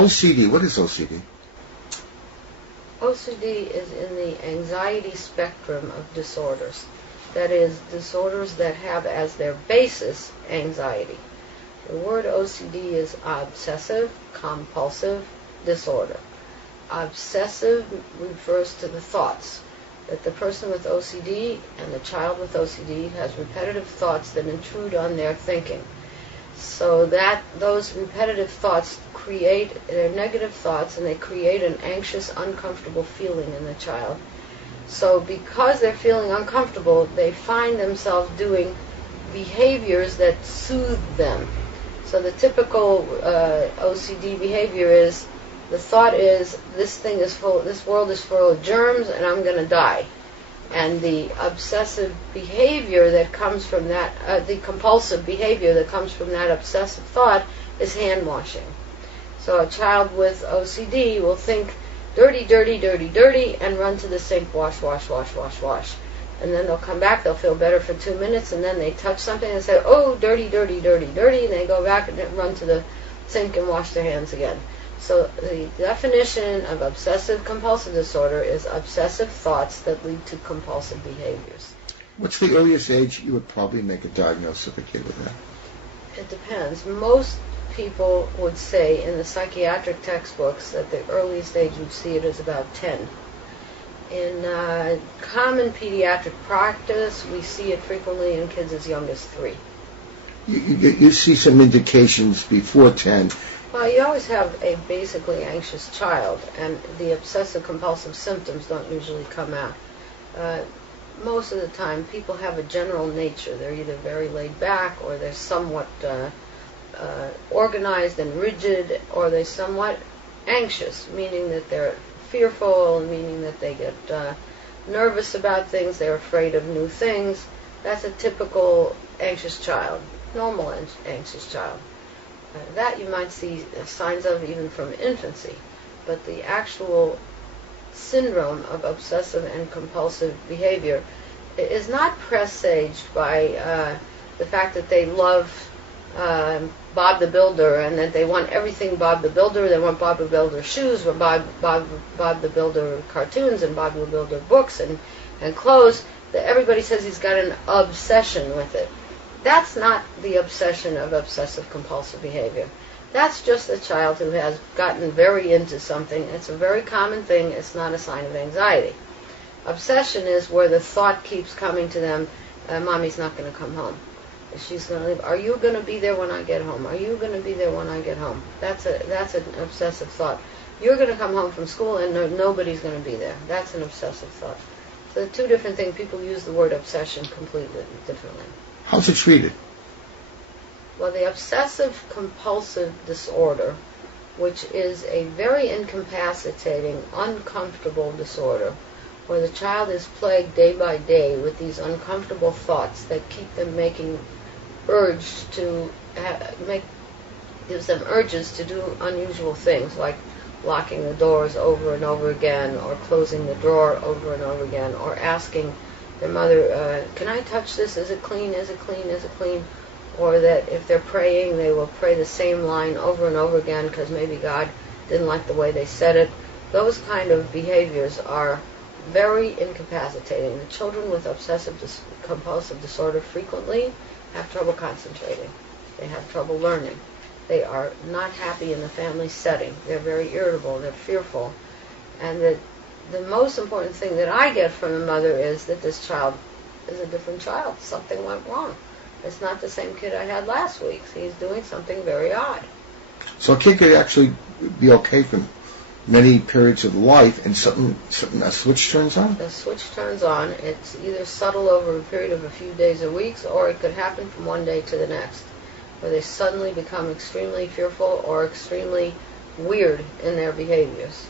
OCD, what is OCD? OCD is in the anxiety spectrum of disorders. That is, disorders that have as their basis anxiety. The word OCD is obsessive-compulsive disorder. Obsessive refers to the thoughts, that the person with OCD and the child with OCD has repetitive thoughts that intrude on their thinking. So that those repetitive thoughts they're negative thoughts, and they create an anxious, uncomfortable feeling in the child. So because they're feeling uncomfortable, they find themselves doing behaviors that soothe them. So the typical OCD behavior is, the thought is, this world is full of germs and I'm going to die. And the obsessive behavior that comes from that, the compulsive behavior that comes from that obsessive thought is hand washing. So a child with OCD will think, dirty, dirty, dirty, dirty, and run to the sink, wash, wash, wash, wash, wash. And then they'll come back, they'll feel better for 2 minutes, and then they touch something and say, oh, dirty, dirty, dirty, dirty, and they go back and run to the sink and wash their hands again. So the definition of obsessive-compulsive disorder is obsessive thoughts that lead to compulsive behaviors. What's the earliest age you would probably make a diagnosis of a kid with that? It depends. Most people would say in the psychiatric textbooks that the earliest age you'd see it is about 10. In common pediatric practice, we see it frequently in kids as young as 3. You see some indications before 10. Well, you always have a basically anxious child, and the obsessive-compulsive symptoms don't usually come out. Most of the time, people have a general nature. They're either very laid back, or they're somewhat organized and rigid, or they're somewhat anxious, meaning that they're fearful, meaning that they get nervous about things, they're afraid of new things. That's a typical anxious child, normal anxious child. That you might see signs of even from infancy, but the actual syndrome of obsessive and compulsive behavior is not presaged by the fact that they love Bob the Builder and that they want everything Bob the Builder. They want Bob the Builder shoes, or Bob the Builder cartoons, and Bob the Builder books and clothes. That everybody says he's got an obsession with it. That's not the obsession of obsessive-compulsive behavior. That's just a child who has gotten very into something. It's a very common thing. It's not a sign of anxiety. Obsession is where the thought keeps coming to them, Mommy's not going to come home. She's going to leave. Are you going to be there when I get home? Are you going to be there when I get home? That's an obsessive thought. You're going to come home from school and nobody's going to be there. That's an obsessive thought. So two different things. People use the word obsession completely differently. How's it treated? Well, the obsessive-compulsive disorder, which is a very incapacitating, uncomfortable disorder, where the child is plagued day by day with these uncomfortable thoughts that keep them gives them urges to do unusual things, like locking the doors over and over again, or closing the drawer over and over again, or asking their mother, can I touch this? Is it clean? Is it clean? Is it clean? Or that if they're praying, they will pray the same line over and over again because maybe God didn't like the way they said it. Those kind of behaviors are very incapacitating. The children with obsessive-compulsive disorder frequently have trouble concentrating. They have trouble learning. They are not happy in the family setting. They're very irritable. They're fearful. And the most important thing that I get from the mother is that this child is a different child. Something went wrong. It's not the same kid I had last week. He's doing something very odd. So a kid could actually be okay for many periods of life, and a switch turns on? The switch turns on. It's either subtle over a period of a few days or weeks, or it could happen from one day to the next, where they suddenly become extremely fearful or extremely weird in their behaviors.